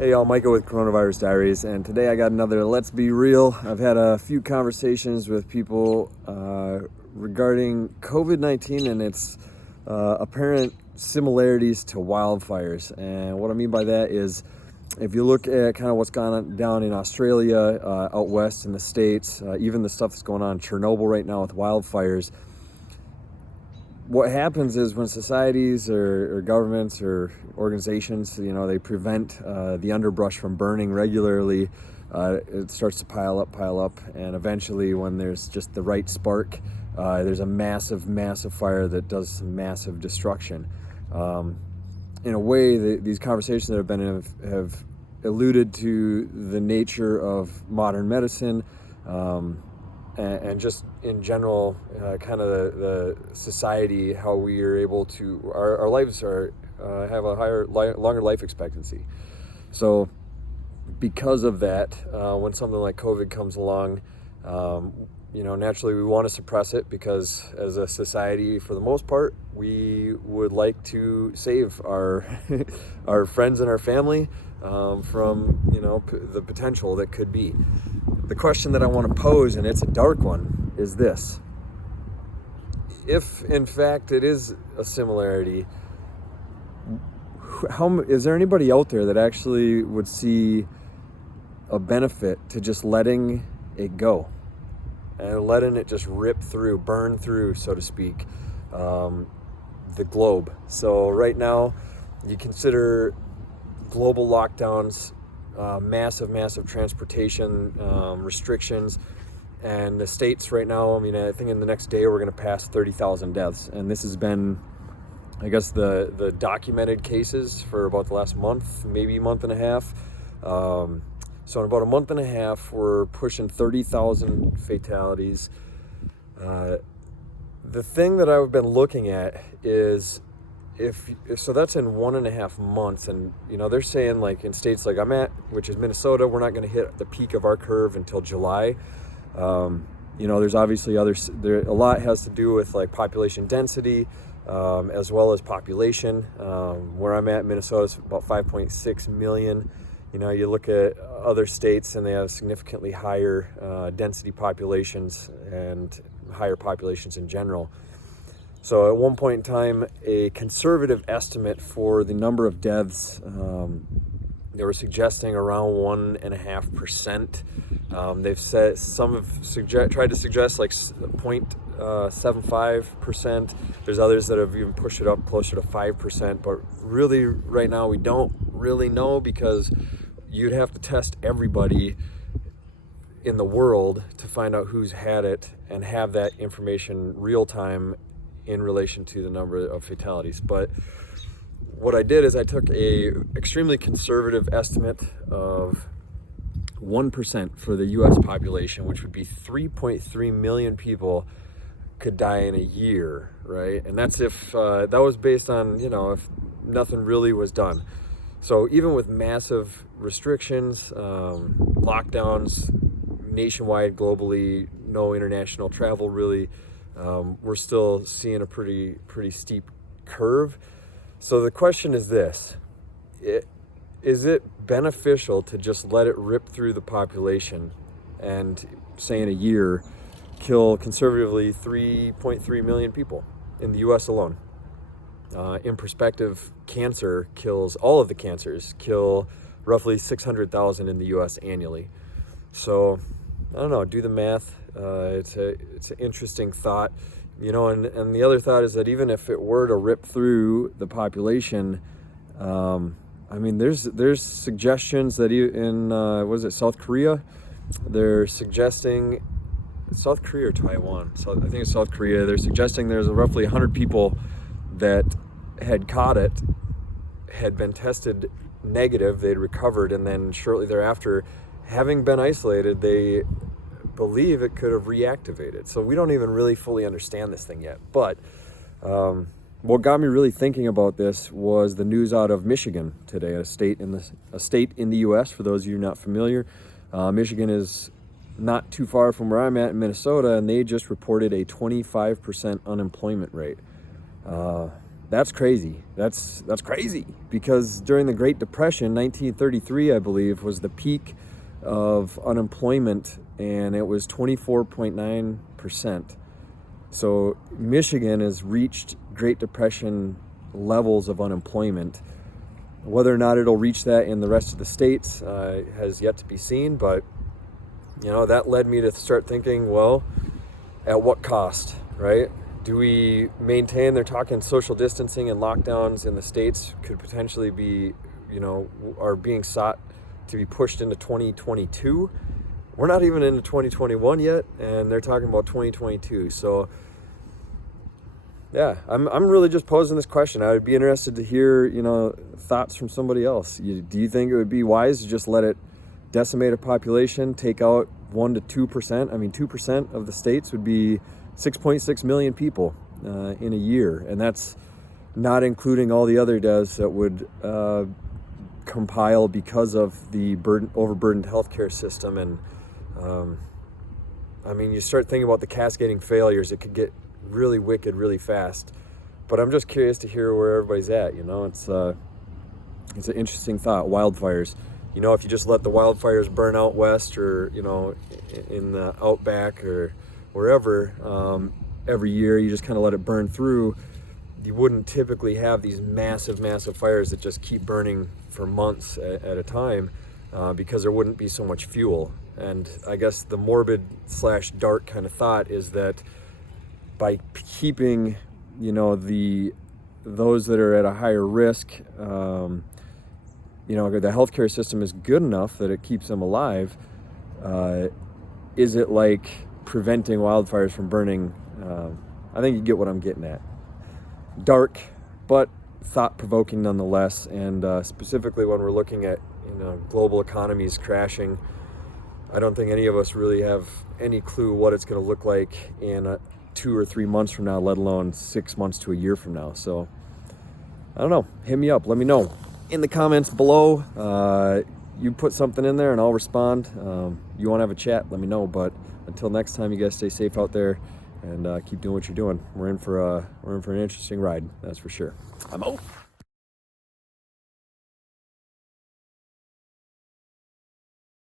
Hey y'all, Micah with CoronavirusDiaries, and today I got another Let's Be Real. I've had a few conversations with people regarding COVID-19 and its apparent similarities to wildfires. And what I mean by that is, if you look at kind of what's gone on down in Australia, out west in the States, even the stuff that's going on in Chernobyl right now with wildfires, what happens is when societies or governments or organizations, they prevent the underbrush from burning regularly, it starts to pile up, and eventually when there's just the right spark, there's a massive fire that does some massive destruction. In a way, these conversations that have been have alluded to the nature of modern medicine, and just in general, kind of the society, how we are able to, our lives are have a longer life expectancy. So because of that, when something like COVID comes along, naturally we want to suppress it, because as a society, for the most part, we would like to save our our friends and our family from the potential that could be. The question that I want to pose, and it's a dark one, is this: if in fact it is a similarity, is there anybody out there that actually would see a benefit to just letting it go and letting it just rip through, burn through, so to speak, the globe? So right now, you consider global lockdowns, massive transportation restrictions, and the states right now, I think in the next day we're going to pass 30,000 deaths, and this has been, I guess, the documented cases for about the last month, maybe month and a half. So in about a month and a half, we're pushing 30,000 fatalities. The thing that I've been looking at is, if so that's in 1.5 months, and they're saying, like in states like I'm at, which is Minnesota, we're not going to hit the peak of our curve until July. There's obviously a lot has to do with like population density, as well as population. Where I'm at, Minnesota, is about 5.6 million. You look at other states and they have significantly higher density populations and higher populations in general. So at one point in time, a conservative estimate for the number of deaths, they were suggesting around 1.5%. They've said, some have tried to suggest like 0.75%. There's others that have even pushed it up closer to 5%. But really, right now, we don't really know, because you'd have to test everybody in the world to find out who's had it and have that information real time in relation to the number of fatalities. But what I did is I took a extremely conservative estimate of 1% for the US population, which would be 3.3 million people could die in a year, right? And that's if that was based on, if nothing really was done. So even with massive restrictions, lockdowns nationwide, globally, no international travel really, we're still seeing a pretty steep curve. So the question is this: is it beneficial to just let it rip through the population and, say in a year, kill conservatively 3.3 million people in the US alone? In perspective, cancer kills, all of the cancers kill roughly 600,000 in the US annually. So I don't know, do the math. It's an interesting thought, and the other thought is that even if it were to rip through the population, there's suggestions that in South Korea, they're suggesting, South Korea or Taiwan, so I think it's South Korea, they're suggesting there's roughly 100 people that had caught it, had been tested negative, they'd recovered, and then shortly thereafter, having been isolated, they believe it could have reactivated. So we don't even really fully understand this thing yet. But what got me really thinking about this was the news out of Michigan today, a state in the U.S. For those of you not familiar, Michigan is not too far from where I'm at in Minnesota, and they just reported a 25% unemployment rate. That's crazy. That's crazy, because during the Great Depression, 1933, I believe, was the peak of unemployment, and it was 24.9%. So Michigan has reached Great Depression levels of unemployment. Whether or not it'll reach that in the rest of the states has yet to be seen, but that led me to start thinking, well, at what cost, right? Do we maintain, they're talking social distancing and lockdowns in the states could potentially be, are being sought to be pushed into 2022. We're not even into 2021 yet, and they're talking about 2022. So yeah, I'm really just posing this question. I would be interested to hear, thoughts from somebody else. Do you think it would be wise to just let it decimate a population, take out 1 to 2%? I mean, 2% of the states would be 6.6 million people in a year, and that's not including all the other deaths that would compile because of the overburdened healthcare system. And you start thinking about the cascading failures, it could get really wicked really fast. But I'm just curious to hear where everybody's at. It's an interesting thought. Wildfires, if you just let the wildfires burn out west, or in the outback or wherever, every year you just kind of let it burn through, you wouldn't typically have these massive fires that just keep burning for months at a time, because there wouldn't be so much fuel. And I guess the morbid / dark kind of thought is that by keeping, those that are at a higher risk, the healthcare system is good enough that it keeps them alive. Is it like preventing wildfires from burning? I think you get what I'm getting at. Dark, but thought-provoking nonetheless. And specifically when we're looking at, global economies crashing, I don't think any of us really have any clue what it's going to look like in 2 or 3 months from now, let alone 6 months to a year from now. So I don't know. Hit me up. Let me know in the comments below. You put something in there and I'll respond. You want to have a chat, let me know. But until next time, you guys stay safe out there and keep doing what you're doing. We're in for an interesting ride, that's for sure. I'm out.